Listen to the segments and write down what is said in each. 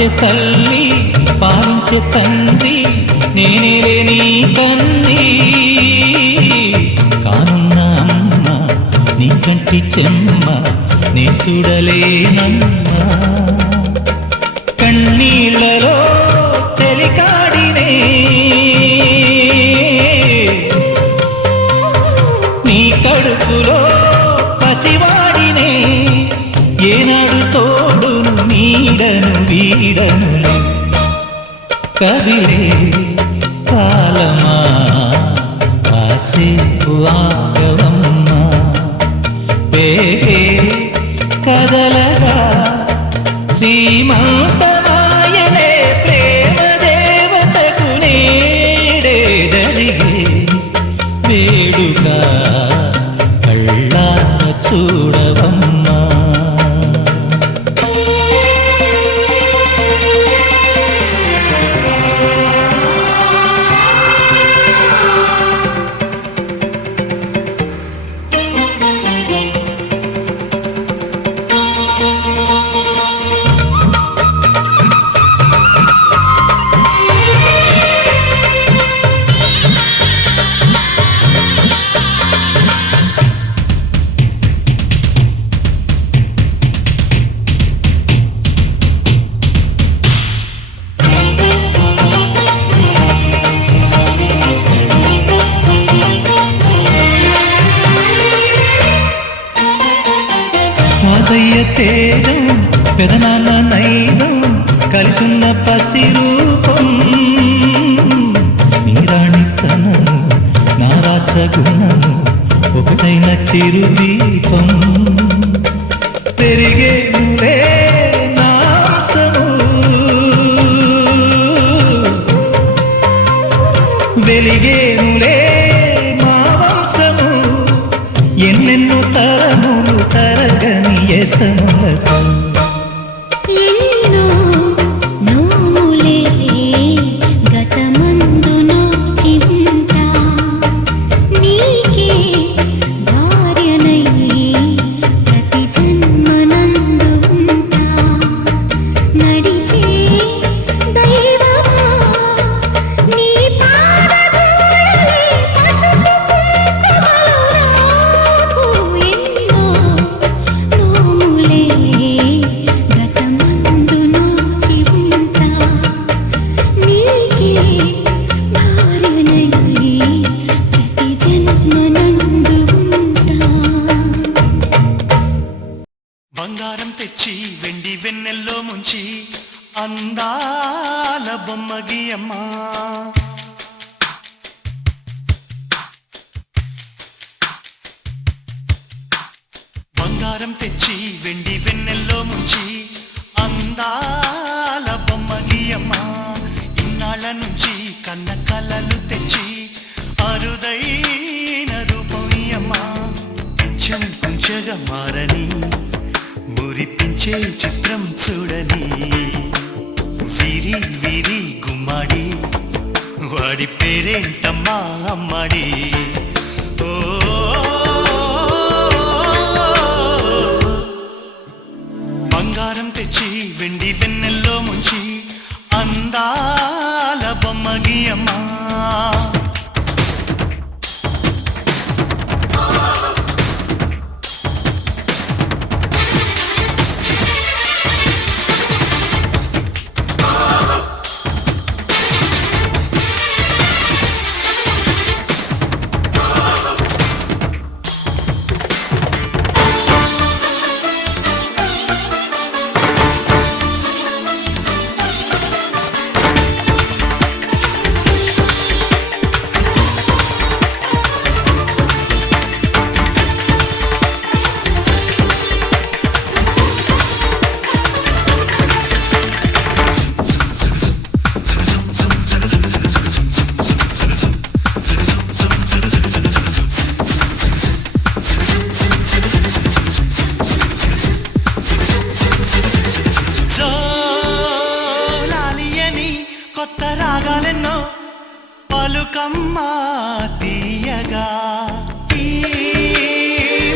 లాలించే తల్లి పాలించే తండ్రి నేనే నీ కన్ని కానున్న అమ్మ నీ కంటి చెమ్మ నే చూడలేనమ్మా కన్నీళ్ళలో చెలికాడినే నీ కడుపులో పసివాడినే ఏనాడు తోడును నీడను వీడను కదిలే కాలమా కాసేపు ఆగవమ్మా వేగే కదలగా సీమంతమాయనే ప్రేమ దేవతకు నేడే జరిగే వేడుక కళ్ళార చూడవమ్మా తాతయ్య తేజం పెదనాన్న నైజం కలిసున్న పసిరూపం నీరాణితనము నా రాచగుణము ఒకటైన చిరుదీపం పెరిగేనులే నాశము వెలిగేనులే మా వంశము ఎన్నెన్నో తరములు తరగని యసములతో ఎన్నో నోములే గతమందును చింత నీకే భార్యనై ప్రతి జన్మనందు ఉంటా నడిచే దైవమా నీ పాదధూళి పసుపు కుంకుమలు రాకు ఎన్నో నోములే గతమందును చింత నీకే భార్యనై ప్రతి జన్మనందు ఉంటా బంగారం తెచ్చి వెండి వెన్నెల్లో ముంచి అందాల బొమ్మ గీయమ్మా బంగారం తెచ్చి వెండి వెన్నెల్లో ముంచి అందాల బొమ్మ గీయమ్మా ఇన్నాళ్ళ నుంచి కన్న కలలు తెచ్చి అరుదైన రూపం ఇయ్యమ్మా కొంచెం కొంచెగా మారని మురిపించే చిత్రం చూడని వీరి వీరి గుమ్మాడి వాడి పేరేంటమ్మా అమ్మాడి ఓ బంగారం తెచ్చి వెండి వెన్నెల్లో ముంచి అందాల బొమ్మ గీయమ్మా పలుకమ్మా తీయగా ఈ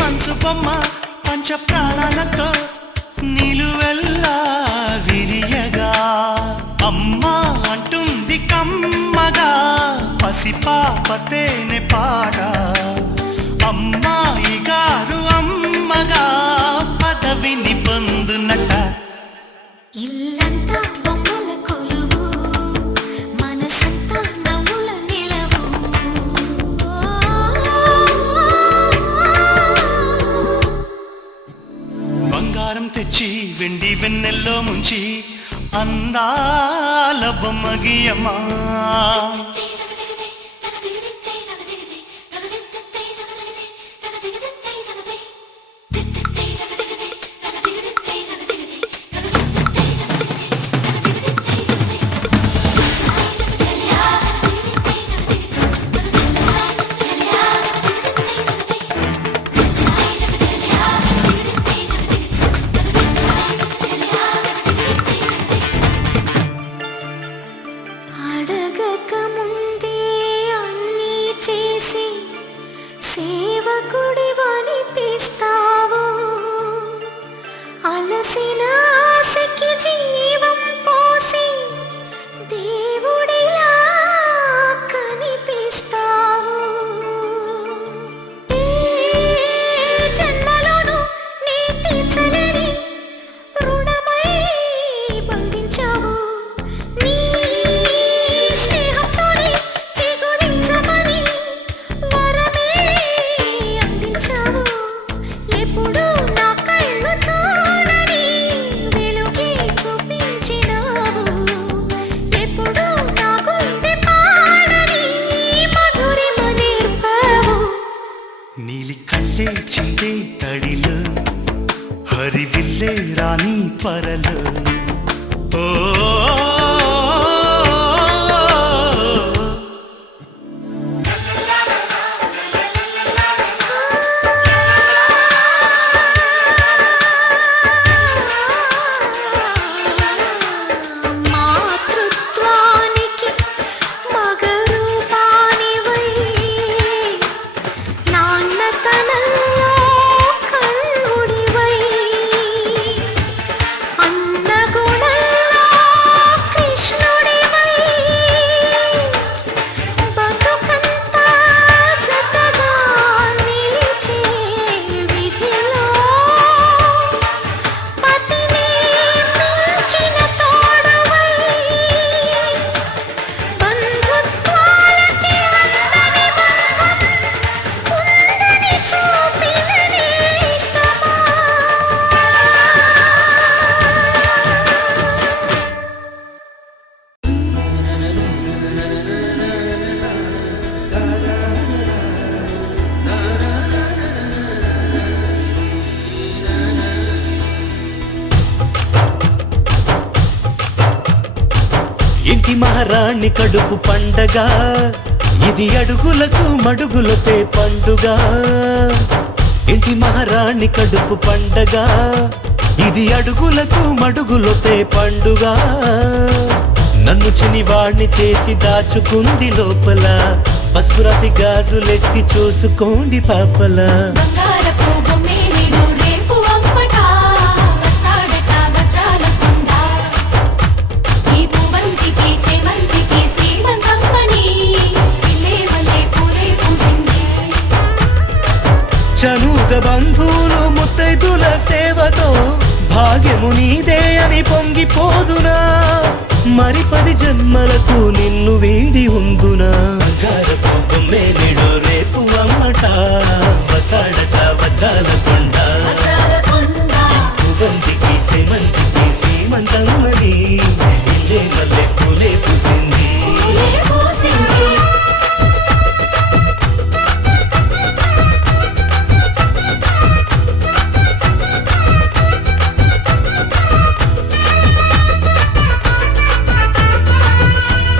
మనసు బొమ్మ పంచ ప్రాణాలతో నిలువెల్లా విరియగా అమ్మా అంటుంది కమ్మగా పసిపాప తేనె పాట అమ్మాయి గారు అమ్మగా పదవిని పొందునట ఇల్లంతా బొమ్మల కొలువు మనసంతా నవ్వుల నిలవు బంగారం తెచ్చి వెండి వెన్నెల్లో ముంచి అందాల బొమ్మ గీయమ్మా అడగక ముందే అన్నీ చేసి సేవకుడివనిపిస్తావు అలసిన ఆశకి జీవం పోసి దేవుడిలా కనిపిస్తావు ఏ జన్మలోనూ నీ తీర్చలేని రుణమై బంధించావు నీ స్నేహంతోనే చిగురించమని వరమే అందించావు ఎప్పుడు నా కళ్ళు చూడని వెలుగే చూపించినావు ఎప్పుడు నా గుండె పాడని మధురిమ నేర్పావు నీలి కళ్ళే చిందే తడిలో హరివిల్లే రాణి త్వరలో ఓ మాతృత్వానికి మగరూపానివై నాన్నతనంలో కన్నుడివై అన్నగుణంలో కృష్ణుడివై బతుకంతా జతగా నిలిచే విధిలో పతిని మించిన తోడువై బంధుత్వాలకి అందని బంధం ఉందని చూపిన నేస్తమా ఇంటి మహారాణి కడుపు పండగ ఇది అడుగులకు మడుగులపే పండుగ ఇంటి మహారాణి కడుపు పండగ ఇది అడుగులకు మడుగులపే పండుగ నన్ను చినివాణ్ణి చేసి దాచుకుంది లోపల పసుపు రాసి గాజులెట్టి చూసుకోండి పాపల బంగారపు బొమ్మేలిడు రేపు అమ్మట వస్తాడట వజ్రాల కొండ ఈ పువ్వంతికి చేమంతికి శ్రీమంతమ్మని ఇల్లే వల్లే పూలే పూసింది చనుగ బంధువులు ముత్తైదుల సేవతో భాగ్యము నీదే అని పొంగిపోదునా మరి 10 జన్మలకు నిన్ను వీడి ఉందునా బంగారపు బొమ్మేలిడు రేపు అమ్మట వస్తాడట వజ్రాల కొండ వజ్రాల కొండ పువ్వంతికి సేమంతికి సీమంతమ్మని ఇల్లే మల్లె పూలే పూసింది పూలే పూసింది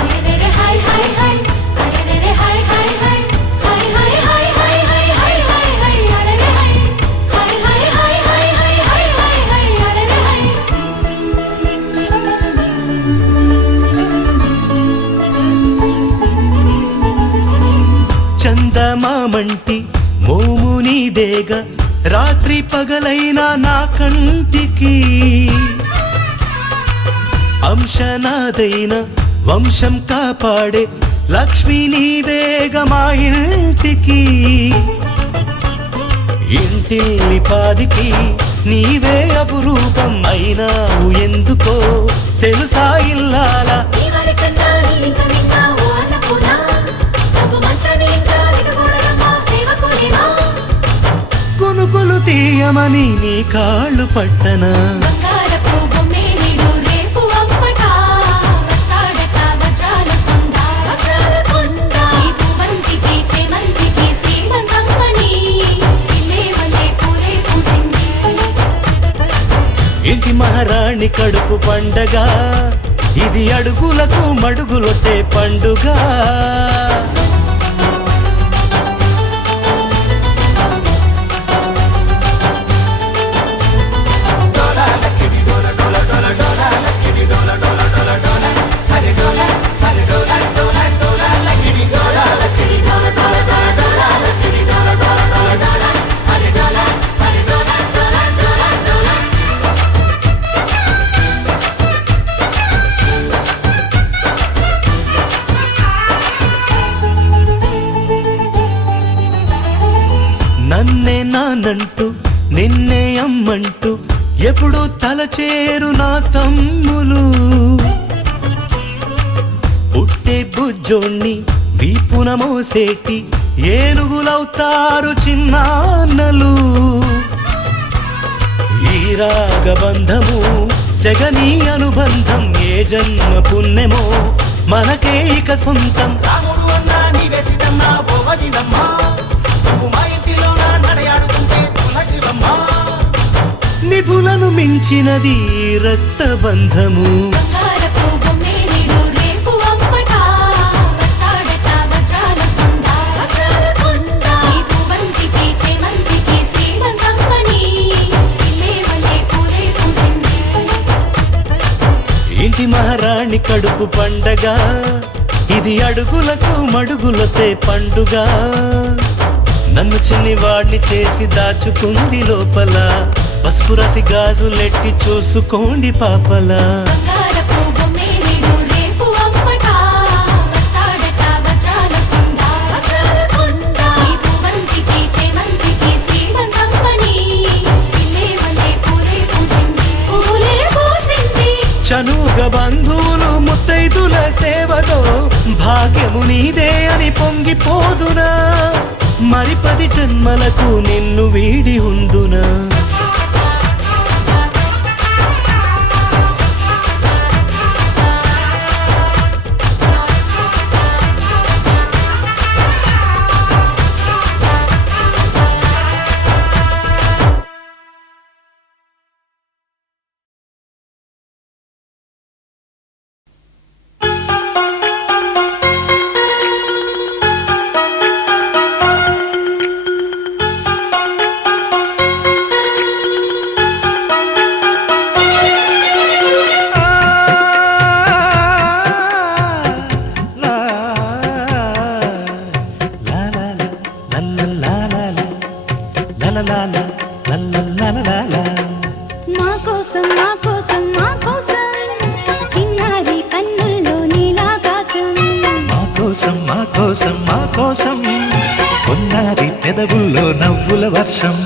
అరెరెరె హై హై హై అరెరెరె హై హై హై హై హై హై హై హై హై హై హై అరెరె హై హై హై హై హై హై హై హై హై అరెరె హై చందమామంటి మోము నీదేగ రాత్రి పగలైనా నా కంటికి అంశనాదైన వంశం కాపాడే లక్ష్మి నీవేగ మా ఇంటికి ఇంటిల్లి పాదికి నీవే అపురూపం అయినావు ఎందుకో తెలుసా ఇల్లాలా నీవరికన్నా నీవింక విన్నావు అన్నపూర్ణ నువ్వు మంచని ఇంకా దిగకూడదమ్మా సేవకునివా కొనుకొలు తీయమని నీ కాళ్ళు పట్టనా బంగారపు బొమ్మే నిడు రేపు అమ్మట వస్తాడట వజ్రాల కొండ ఈ పువ్వంతికి చేమంతికి శ్రీమంతమ్మని ఇల్లే వల్లే పూలే పూసింది ఇంటి మహారాణి కడుపు పండగ ఇది అడుగులకు మడుగులొట్టే పండుగ నన్నే నానంటూ నిన్నే అమ్మంటూ ఎప్పుడు తలచేరు నా తమ్ములు పుట్టే బుజ్జోణ్ణి వీపున మోసేటి ఏనుగులవుతారు చిన్నాన్నలు ఈ రాగబంధము తెగని అనుబంధం ఏ జన్మ పుణ్యమో మనకే ఇక సొంతం రాముడు అన్నా నీవే సీతమ్మ ఓ వదినమ్మ నువ్వు మా ఇంటిలో నడయాడుతుంటే తులసివమ్మ నిధులను మించినది ఈ రక్తబంధము బంగారపు బొమ్మే నిడు రేపు అమ్మట వస్తాడట వజ్రాల కొండ ఈ పువ్వంతికి చేమంతికి శ్రీమంతమ్మని ఇల్లే వల్లే పూలే పూసింది ఇంటి మహారాణి కడుపు పండగ ఇది అడుగులకు మడుగులొతే పండుగ నన్ను చిన్నివాడిని చేసి దాచుకుంది లోపల పసుపు రసి గాజులెట్టి చూసుకోండి పాపలా బంగారపు బొమ్మే నిడు రేపు అమ్మట వస్తాడట వజ్రాల కొండ ఈ పువ్వంతికి చేమంతికి శ్రీమంతమ్మని ఇల్లే వల్లే పూలే పూసింది చనుగ బంధువులు ముత్తైదుల సేవలో భాగ్యము నీదే అని పొంగిపోదునా మరి 10 జన్మలకు నిన్ను వీడి ఉందునా మా కోసం చిన్నారి కన్నుల్లో నీలాకాశం మా కోసం ఉన్నది పెదవుల్లో నవ్వుల వర్షం